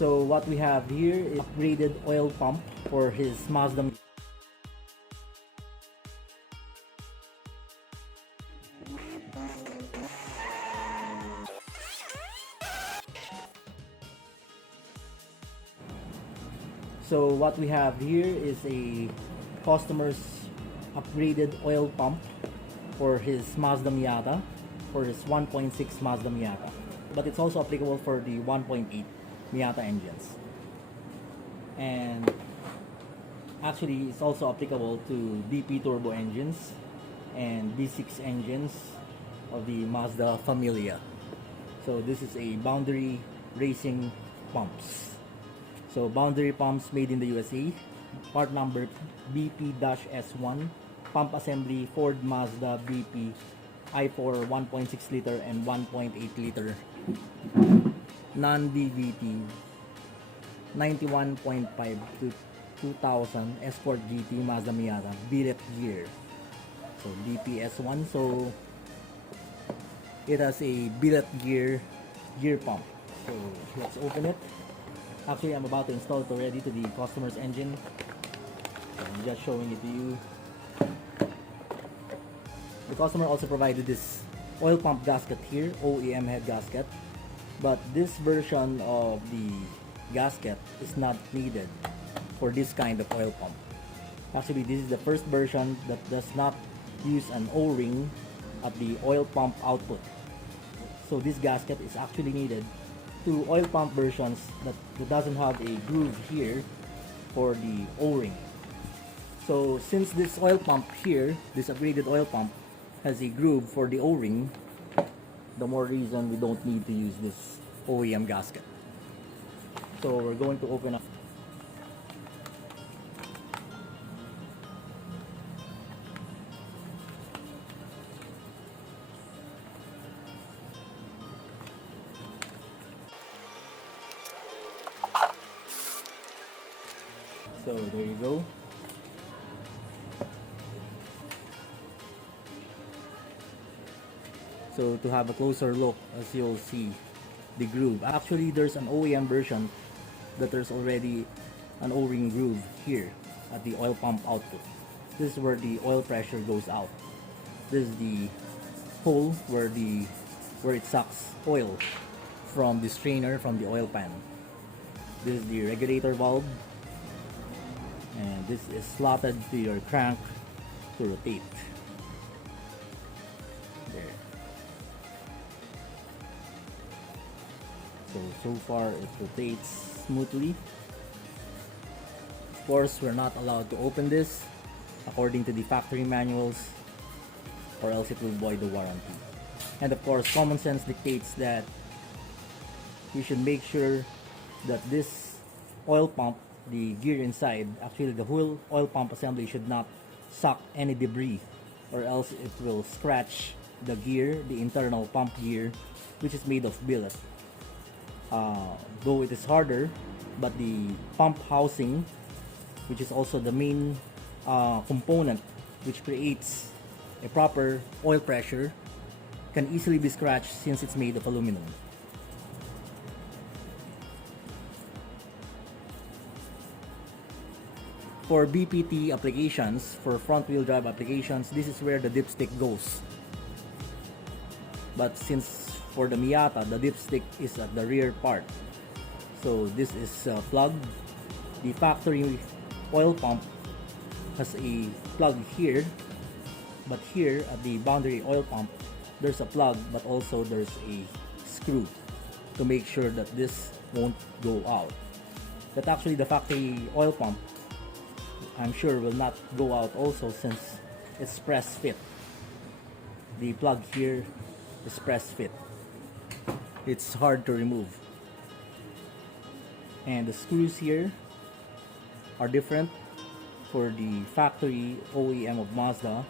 So what we have here is upgraded oil pump for his Mazda. So what we have here is a customer's upgraded oil pump for his Mazda Miata, for his 1.6 Mazda Miata. But it's also applicable for the 1.8 Miata engines. And actually it's also applicable to DP turbo engines and V6 engines of the Mazda Familia. So this is a Boundary Racing pumps. So Boundary pumps made in the USA, part number BP-S1, pump assembly Ford Mazda BP i4 1.6 liter and 1.8 liter non-DVT 91.5 to 2000 Escort GT Mazda Miata billet gear. So BPS1, so it has a billet gear pump. So let's open it. Actually, I'm about to install it already to the customer's engine. So I'm just showing it to you. The customer also provided this oil pump gasket here, OEM head gasket. But this version of the gasket is not needed for this kind of oil pump. Actually, this is the first version that does not use an O-ring at the oil pump output. So this gasket is actually needed to oil pump versions that doesn't have a groove here for the O-ring. So since this oil pump here, this upgraded oil pump, has a groove for the O-ring, the more reason we don't need to use this OEM gasket. So we're going to open up. So there you go. So to have a closer look, as you'll see the groove. Actually, there's an OEM version that there's already an O-ring groove here at the oil pump output. This is where the oil pressure goes out. This is the hole where it sucks oil from the strainer from the oil pan. This is the regulator valve, and this is slotted to your crank to rotate. There. So far it rotates smoothly. Of course, we're not allowed to open this according to the factory manuals, or else it will void the warranty. And of course, common sense dictates that you should make sure that this oil pump, the gear inside, actually the whole oil pump assembly should not suck any debris, or else it will scratch the gear, the internal pump gear, which is made of billet. Though it is harder, but the pump housing, which is also the main component which creates a proper oil pressure, can easily be scratched since it's made of aluminum. For BPT applications, for front wheel drive applications, this is where the dipstick goes. But since for the Miata, the dipstick is at the rear part. So this is plugged. The factory oil pump has a plug here, but here at the Boundary oil pump, there's a plug, but also there's a screw to make sure that this won't go out. But actually the factory oil pump, I'm sure, will not go out also, since it's press fit. The plug here is press fit. It's hard to remove. And the screws here are different. For the factory OEM of Mazda,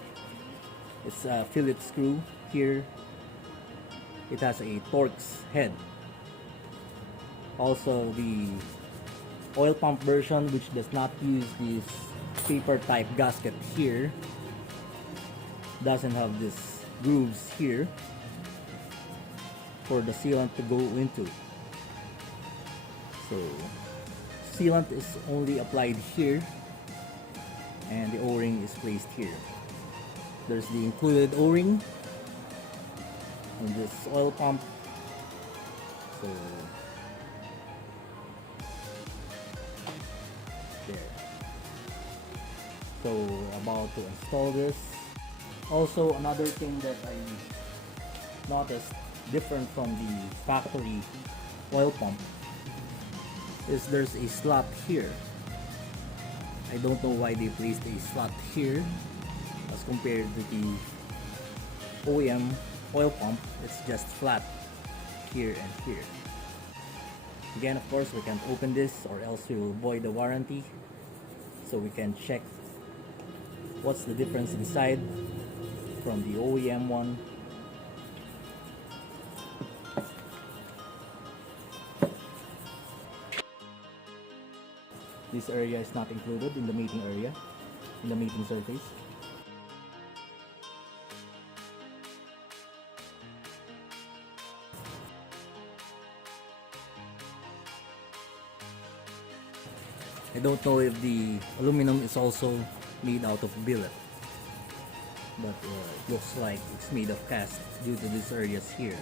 it's a fillet screw. Here it has a Torx head. Also, the oil pump version, which does not use this paper type gasket here, doesn't have this grooves here for the sealant to go into. So sealant is only applied here and the O-ring is placed here. There's the included O-ring in this oil pump. So there. So we're about to install this. Also, another thing that I noticed different from the factory oil pump is there's a slot here. I don't know why they placed a slot here as compared to the OEM oil pump. It's just flat here and here. Again, of course, we can't open this or else we will void the warranty. So we can check what's the difference inside from the OEM one. This area is not included in the mating area, in the mating surface. I don't know if the aluminum is also made out of billet, but it looks like it's made of cast due to these areas here.